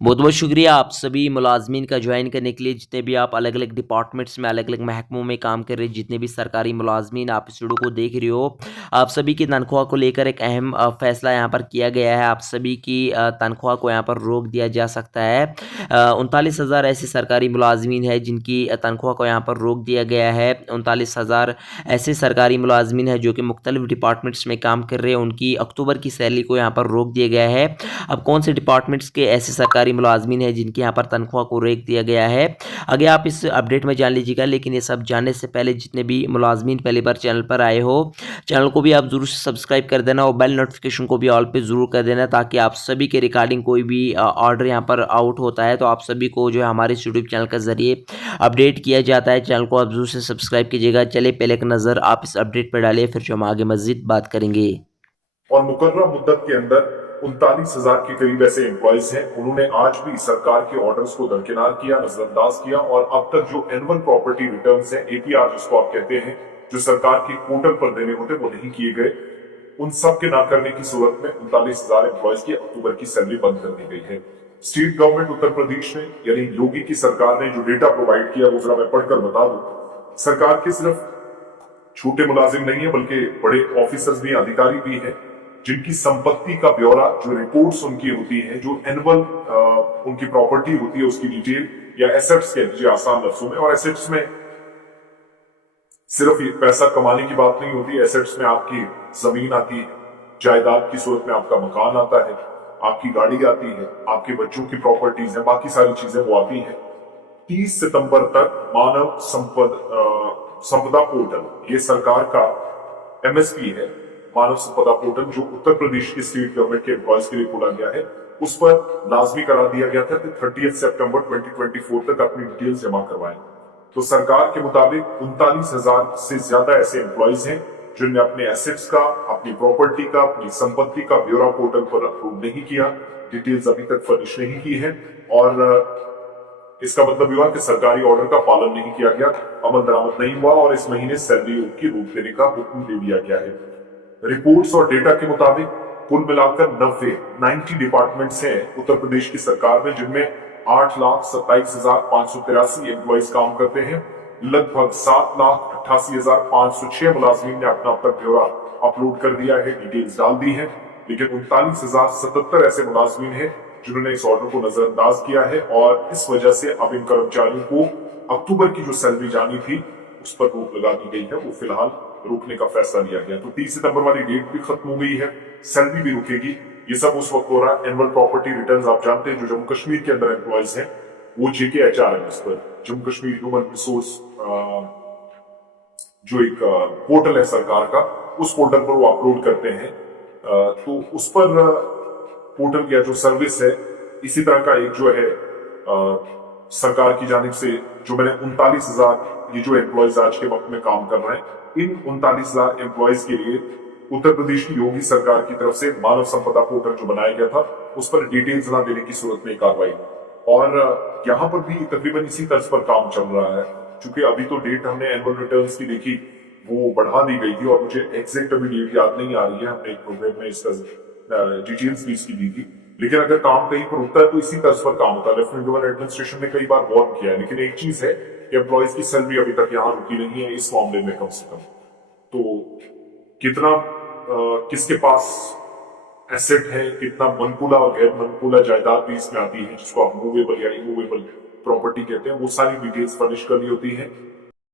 बहुत बहुत शुक्रिया आप सभी मुलाजमीन का ज्वाइन करने के लिए। जितने भी आप अलग अलग डिपार्टमेंट्स में अलग अलग महकमों में काम कर रहे हैं, जितने भी सरकारी मुलाजमीन आप इस वीडियो को देख रहे हो, आप सभी की तनख्वाह को लेकर एक अहम फैसला यहाँ पर किया गया है। आप सभी की तनख्वाह को यहाँ पर रोक दिया जा सकता है। 39,000 ऐसे सरकारी मुलाजमीन हैं जिनकी तनख्वाह को यहाँ पर रोक दिया गया है। 39,000 ऐसे सरकारी मुलाजमीन हैं जो कि मुख्तलिफ डिपार्टमेंट्स में काम कर रहे हैं, उनकी अक्टूबर की सैलरी को यहाँ पर रोक दिया गया है। अब कौन से डिपार्टमेंट्स के ऐसे सरकारी मुलाजमीन हैं जिनकी यहाँ पर तनख्वाह को रोक दिया गया है, आगे आप इस अपडेट में जान लीजिएगा। लेकिन ये सब जानने से पहले जितने भी मुलाजमीन पहली बार चैनल पर आए हो, चैनल को भी आप जरूर सब्सक्राइब कर देना और बेल नोटिफिकेशन को भी ऑल पे ज़रूर कर देना, ताकि आप सभी के रिगार्डिंग कोई भी ऑर्डर यहाँ पर आउट होता है तो आप सभी को जो है हमारे यूट्यूब चैनल के जरिए अपडेट किया जाता है। चैनल को आप जरूर से सब्सक्राइब कीजिएगा। चलिए पहले एक नज़र आप इस अपडेट पर डालिए, फिर जो हम आगे मजीद बात करेंगे। और मुकर्रर मुद्दत के अंदर 39,000 के करीब ऐसे एम्प्लॉयज हैं, उन्होंने आज भी सरकार के ऑर्डर्स को दरकिनार किया, नजरअंदाज किया और अब तक जो एनुअल प्रॉपर्टी रिटर्न्स हैं, एपीआर जिसको आप कहते हैं, जो सरकार के पोर्टल पर देने होते वो नहीं किए गए। उन सब के ना करने की सूरत में 39,000 एम्प्लॉयज की अक्टूबर की सैलरी बंद कर दी गई है। स्टेट गवर्नमेंट उत्तर प्रदेश ने यानी योगी की सरकार ने जो डेटा प्रोवाइड किया वो जरा मैं पढ़कर बता दूं। सरकार के सिर्फ छोटे मुलाजिम नहीं है बल्कि बड़े ऑफिसर्स भी, अधिकारी भी हैं, जिनकी संपत्ति का ब्यौरा, जो रिपोर्ट्स उनकी होती हैं, जो एनुअल उनकी प्रॉपर्टी होती है उसकी डिटेल या एसेट्स कह लीजिए आसान लफ्जों में। और एसेट्स में सिर्फ ये पैसा कमाने की बात नहीं होती, एसेट्स में आपकी जमीन आती है, जायदाद की सूरत में आपका मकान आता है, आपकी गाड़ी आती है, आपके बच्चों की प्रॉपर्टीज है, बाकी सारी चीजें वो आती हैं। 30 सितंबर तक मानव संपदा पोर्टल, ये सरकार का एमएसपी है, मानव संपदा पोर्टल, जो उत्तर प्रदेश की स्टेट गवर्नमेंट के एम्प्लॉयज के लिए खोला गया है, उस पर लाजमी करा दिया गया था कि 30 सितंबर 2024 तक अपनी डिटेल्स जमा करवाएं। तो सरकार के मुताबिक 39,000 से ज्यादा ऐसे एम्प्लॉयज हैं जिनने अपने एसेट्स का, अपनी प्रॉपर्टी का, अपनी संपत्ति का ब्यौरा पोर्टल पर अपलोड नहीं किया, डिटेल्स अभी तक फर्निश नहीं की है। और इसका मतलब हुआ कि सरकारी ऑर्डर का पालन नहीं किया गया, अमल दरामद नहीं हुआ और इस महीने सैलरी उनकी रोक देने का हुक्म दे दिया गया है। रिपोर्ट्स और डेटा के मुताबिक कुल मिलाकर 90 डिपार्टमेंट्स हैं उत्तर प्रदेश की सरकार में, जिनमें 8,27,583 एम्प्लॉयज काम करते हैं। लगभग 7,88,506 मुलाजमीन ने अपना अब तक ब्यौरा अपलोड कर दिया है, डिटेल्स डाल दी है। लेकिन 39,077 ऐसे मुलाजमीन हैं जिन्होंने इस ऑर्डर को नजरअंदाज किया है और इस वजह से अब इन कर्मचारियों को अक्टूबर की जो सैलरी जानी थी उस पर रोक लगा दी गई है, वो फिलहाल रोकने का फैसला लिया गया। तो 30 सितंबर वाली डेट भी खत्म हो गई है, सैलरी भी रुकेगी। ये सब उस वक्त हो रहा है। एनुअल प्रॉपर्टी रिटर्न्स आप जानते हैं, जो जम्मू कश्मीर के अंदर एम्प्लॉयज हैं वो JKHRMS पर, जम्मू कश्मीर ह्यूमन रिसोर्स जो एक पोर्टल है सरकार का, उस पोर्टल पर वो अपलोड करते हैं। तो उस पर पोर्टल या जो सर्विस है, इसी तरह का एक जो है सरकार की जानिब से, जो मैंने 39,000 ये जो एम्प्लॉयज आज के वक्त में काम कर रहे हैं, इन 39,000 एम्प्लॉयज के लिए उत्तर प्रदेश की योगी सरकार की तरफ से मानव संपदा पोर्टल जो बनाया गया था उस पर डिटेल्स ना देने की सूरत में कार्रवाई। और यहाँ पर भी तकरीबन इसी तर्ज पर काम चल रहा है। चूंकि अभी तो डेट हमने एनुअल रिटर्न्स की देखी, वो बढ़ा दी गई थी और मुझे एग्जैक्ट अभी डेट याद नहीं आ रही है, हमने एक प्रोग्राम में इसका डिटेल्स भी इसकी दी थी। लेकिन अगर काम कहीं पर होता है तो इसी तर्ज पर काम होता है। लेफ्टिनेंट गवर्नर एडमिनिस्ट्रेशन ने कई बार वार्न किया है, लेकिन एक चीज है कि एम्प्लॉयज की सैलरी अभी तक यहाँ रुकी नहीं है इस मामले में कम से कम। तो कितना किसके पास एसेट है, कितना मनकूला और गैर मनकूला जायदाद भी इसमें आती है, जिसको आप मूवेबल या इमूवेबल प्रॉपर्टी कहते हैं, वो सारी डिटेल्स फर्निश करनी होती है।